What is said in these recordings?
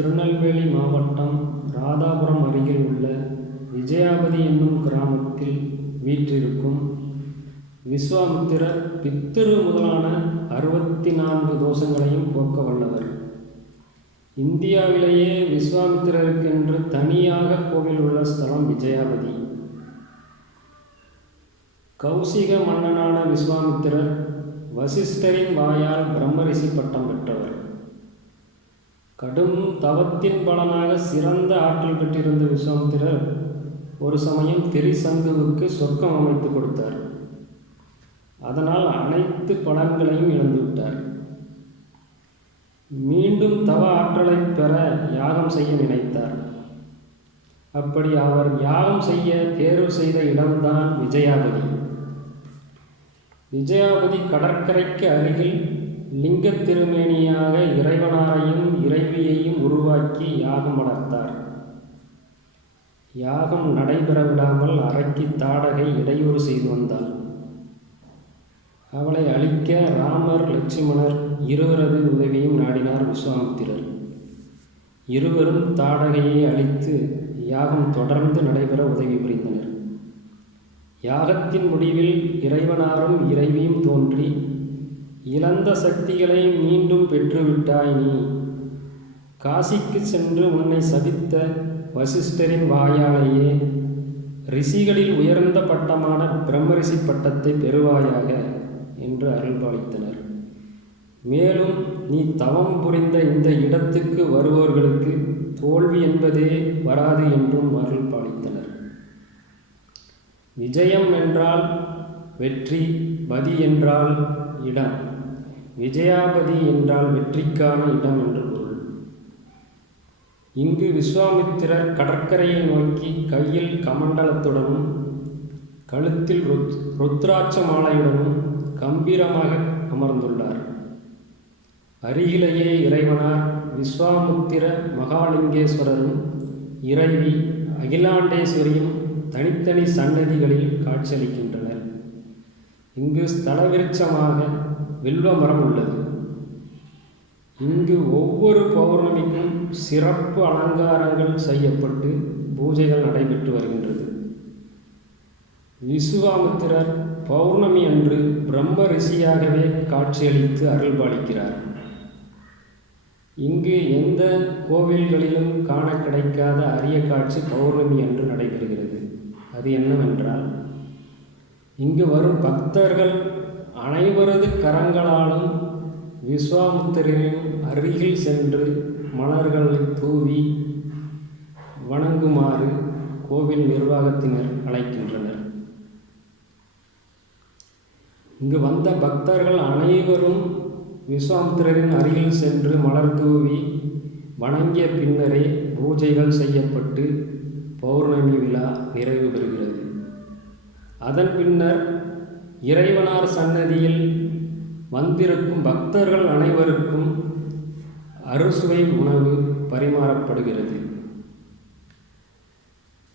திருநெல்வேலி மாவட்டம் ராதாபுரம் அருகில் உள்ள விஜயாபதி என்னும் கிராமத்தில் வீற்றிருக்கும் விஸ்வாமித்திரர் பித்ரு முதலான 64 தோஷங்களையும் போக்க வல்லவர். இந்தியாவிலேயே விஸ்வாமித்திரருக்கென்று தனியாக கோவில் உள்ள ஸ்தலம் விஜயாபதி. கௌசிக மன்னனான விஸ்வாமித்திரர் வசிஷ்டரின் வாயால் பிரம்மரிஷி பட்டம் பெற்றவர். கடும் தவத்தின் பலனாக சிறந்த ஆற்றல் பெற்றிருந்த விஸ்வாமித்திரர் ஒரு சமயம் திரிசங்குவுக்கு சொர்க்கம் அமைத்து கொடுத்தார். அதனால் அனைத்து பலன்களையும் இழந்துவிட்டார். மீண்டும் தவ ஆற்றலை பெற யாகம் செய்ய நினைத்தார். அப்படி அவர் யாகம் செய்ய தேர்வு செய்த இடம்தான் விஜயாபதி. விஜயாபதி கடற்கரைக்கு அருகில் லிங்க திருமேனியாக இறைவனாரையும் இறைவியையும் உருவாக்கி யாகம் வளர்த்தார். யாகம் நடைபெற விடாமல் அறைக்கு தாடகை இடையூறு செய்து வந்தாள். அவளை அழிக்க ராமர் லட்சுமணர் இருவரது உதவியும் நாடினார் விஸ்வாமித்திரர். இருவரும் தாடகையை அழித்து யாகம் தொடர்ந்து நடைபெற உதவி புரிந்தனர். யாகத்தின் முடிவில் இறைவனாரும் இறைவியும் தோன்றி, இழந்த சக்திகளை மீண்டும் பெற்றுவிட்டாய் நீ. காசிக்கு சென்று உன்னை சபித்த வசிஷ்டரின் வாயாலேயே ரிஷிகளில் உயர்ந்த பட்டமான பிரம்மரிஷி பட்டத்தை பெறுவாயாக என்று அருள்பாலித்தனர். மேலும் நீ தவம் புரிந்த இந்த இடத்துக்கு வருவோர்களுக்கு தோல்வி என்பதே வராது என்றும் அருள்பாலித்தனர். விஜயம் என்றால் வெற்றி, பதி என்றால் இடம். விஜயாபதி என்றால் வெற்றிக்கான இடம் என்று பொருள். இங்கு விஸ்வாமித்திரர் கடற்கரையை நோக்கி கையில் கமண்டலத்துடனும் கழுத்தில் ருத்ராட்ச மாலையுடனும் கம்பீரமாக அமர்ந்துள்ளார். அருகிலேயே இறைவனார் விஸ்வாமுத்திர மகாலிங்கேஸ்வரரும் இறைவி அகிலாண்டேஸ்வரியும் தனித்தனி சன்னதிகளில் காட்சியளிக்கின்றனர். இங்கு ஸ்தல விருட்சமாக வில்வ மரம் உள்ளது. இங்கு ஒவ்வொரு பௌர்ணமிக்கும் சிறப்பு அலங்காரங்கள் செய்யப்பட்டு பூஜைகள் நடைபெற்று வருகின்றது. விஸ்வாமித்திரர் பௌர்ணமி அன்று பிரம்ம ரிஷியாகவே காட்சியளித்து அருள்பாலிக்கிறார். இங்கு எந்த கோவில்களிலும் காண கிடைக்காத அரிய காட்சி பௌர்ணமி அன்று நடைபெறுகிறது. அது என்னவென்றால், இங்கு வரும் பக்தர்கள் அனைவரது கரங்களாலும் விஸ்வாமித்திரரின் அருகில் சென்று மலர்களை தூவி வணங்குமாறு கோவில் நிர்வாகத்தினர் அழைக்கின்றனர். இங்கு வந்த பக்தர்கள் அனைவரும் விஸ்வாமித்திரரின் அருகில் சென்று மலர் தூவி வணங்கிய பின்னரே பூஜைகள் செய்யப்பட்டு பௌர்ணமி விழா நிறைவு பெறுகிறது. அதன் பின்னர் இறைவனார் சன்னதியில் வந்திருக்கும் பக்தர்கள் அனைவருக்கும் அறுசுவை உணவு பரிமாறப்படுகிறது.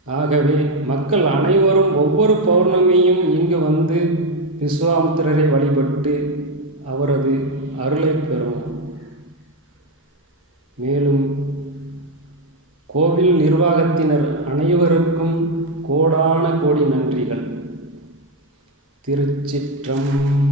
ஆகவே மக்கள் அனைவரும் ஒவ்வொரு பௌர்ணமியும் இங்கு வந்து விஸ்வாமித்திரரை வழிபட்டு அவரது அருளை பெறும். மேலும் கோவில் நிர்வாகத்தினர் அனைவருக்கும் கோடான கோடி நன்றிகள். திருச்சிற்றம்பலம்.